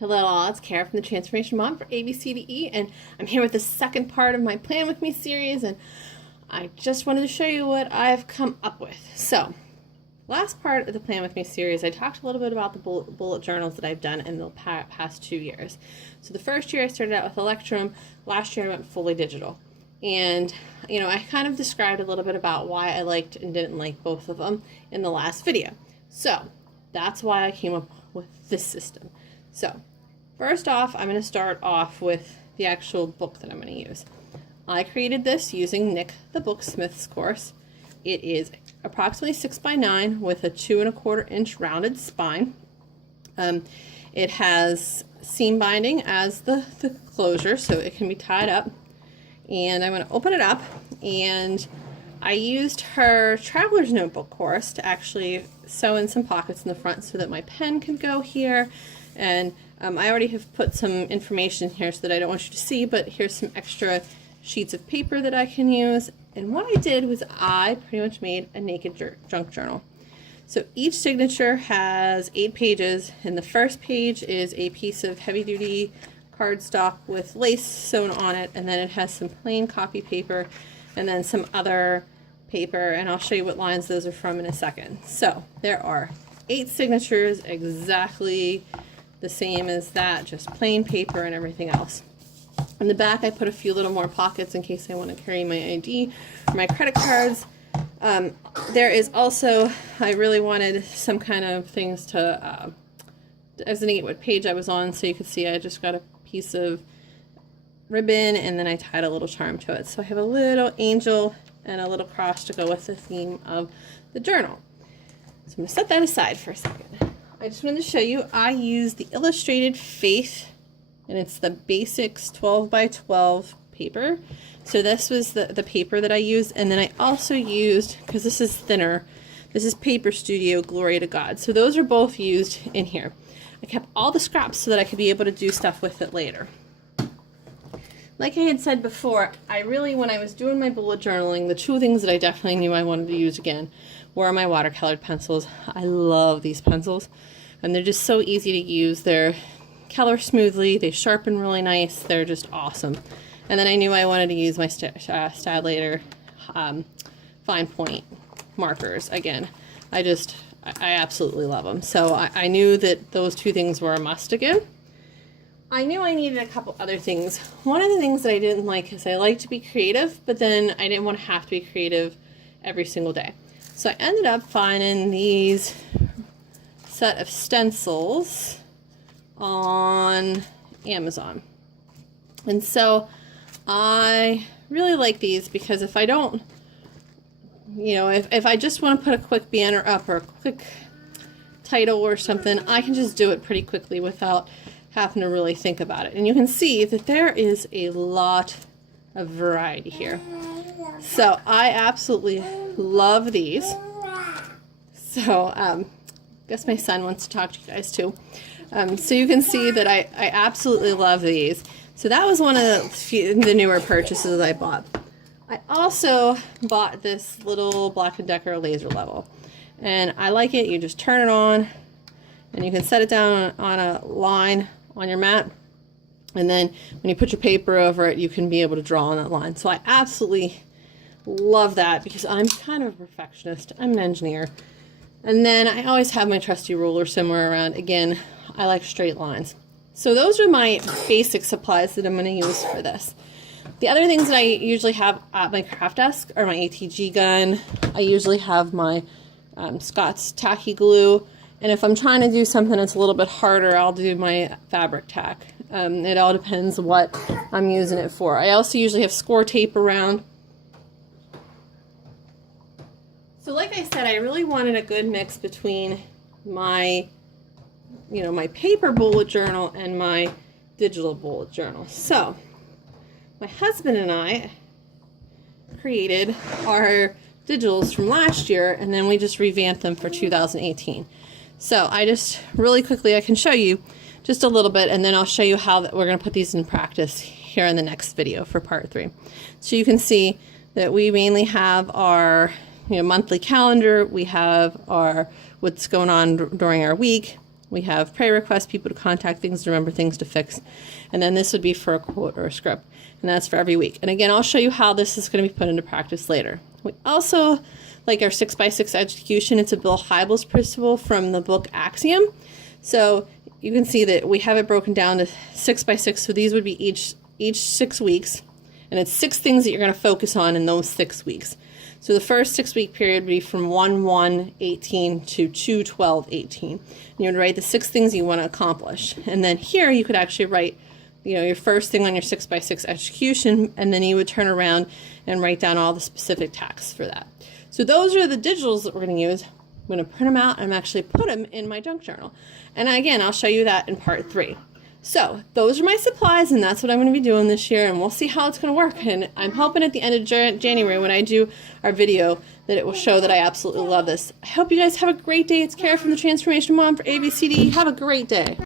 Hello all, it's Kara from the Transformation Mom for ABCDE, and I'm here with the second part of my Plan With Me series, and I just wanted to show you what I've come up with. So, last part of the Plan With Me series, I talked a little bit about the bullet journals that I've done in the past 2 years. So the first year I started out with Electrum, last year I went fully digital. And, I kind of described a little bit about why I liked and didn't like both of them in the last video. So, that's why I came up with this system. So, first off, I'm going to start off with the actual book that I'm going to use. I created this using Nick the Booksmith's course. It is approximately 6x9 with a 2 1/4 inch rounded spine. It has seam binding as the closure, so it can be tied up. And I'm going to open it up, and I used her Traveler's Notebook course to actually sew in some pockets in the front so that my pen can go here. And I already have put some information here so that I don't want you to see, but here's some extra sheets of paper that I can use. And what I did was I pretty much made a naked junk journal. So each signature has 8 pages, and the first page is a piece of heavy-duty cardstock with lace sewn on it, and then it has some plain copy paper and then some other paper, and I'll show you what lines those are from in a second. So there are 8 signatures, exactly the same as that, just plain paper and everything else. In the back I put a few little more pockets in case I want to carry my ID or my credit cards. There is also, I really wanted some kind of things to designate what page I was on, so you could see I just got a piece of ribbon and then I tied a little charm to it. So I have a little angel and a little cross to go with the theme of the journal. So I'm going to set that aside for a second. I just wanted to show you, I used the Illustrated Faith, and it's the Basics 12x12 paper. So this was the paper that I used, and then I also used, because this is thinner, this is Paper Studio Glory to God. So those are both used in here. I kept all the scraps so that I could be able to do stuff with it later. Like I had said before, I really, when I was doing my bullet journaling, the 2 things that I definitely knew I wanted to use again were my watercolored pencils. I love these pencils, and they're just so easy to use. They're color smoothly, they sharpen really nice, they're just awesome. And then I knew I wanted to use my Stylator fine point markers again. I absolutely love them. So I knew that those 2 things were a must again. I knew I needed a couple other things. One of the things that I didn't like is I like to be creative, but then I didn't want to have to be creative every single day. So I ended up finding these set of stencils on Amazon. And so I really like these because if I don't, if I just want to put a quick banner up or a quick title or something, I can just do it pretty quickly without having to really think about it. And you can see that there is a lot of variety here. So I absolutely love these. So I guess my son wants to talk to you guys too. So you can see that I absolutely love these. So that was one of the newer purchases I bought. I also bought this little Black & Decker laser level. And I like it. You just turn it on and you can set it down on a line on your mat, and then when you put your paper over it, you can be able to draw on that line. So I absolutely love that because I'm kind of a perfectionist. I'm an engineer. And then I always have my trusty ruler somewhere around. Again, I like straight lines. So those are my basic supplies that I'm going to use for this. The other things that I usually have at my craft desk are my ATG gun. I usually have my Scott's tacky glue. And if I'm trying to do something that's a little bit harder, I'll do my fabric tack. It all depends what I'm using it for. I also usually have score tape around. So like I said, I really wanted a good mix between my, my paper bullet journal and my digital bullet journal. So my husband and I created our digitals from last year, and then we just revamped them for 2018. So I just really quickly, I can show you just a little bit, and then I'll show you how we're going to put these in practice here in the next video for part 3. So you can see that we mainly have our monthly calendar, we have our what's going on during our week, We have prayer requests, people to contact, things to remember, things to fix. And then this would be for a quote or a script. And that's for every week. And again, I'll show you how this is going to be put into practice later. We also like our 6x6 execution. It's a Bill Hybels principle from the book Axiom. So you can see that we have it broken down to 6x6. So these would be each 6 weeks. And it's 6 things that you're going to focus on in those 6 weeks. So the first 6-week period would be from 1/1/18 to 2/12/18. And you would write the 6 things you want to accomplish. And then here you could actually write, you know, your first thing on your 6x6 execution, and then you would turn around and write down all the specific tasks for that. So those are the digitals that we're going to use. I'm going to print them out and actually put them in my junk journal. And again, I'll show you that in part 3. So those are my supplies, and that's what I'm going to be doing this year, and we'll see how it's going to work. And I'm hoping at the end of January, when I do our video, that it will show that I absolutely love this. I hope you guys have a great day. It's Kara from the Transformation Mom for ABCDE. Have a great day.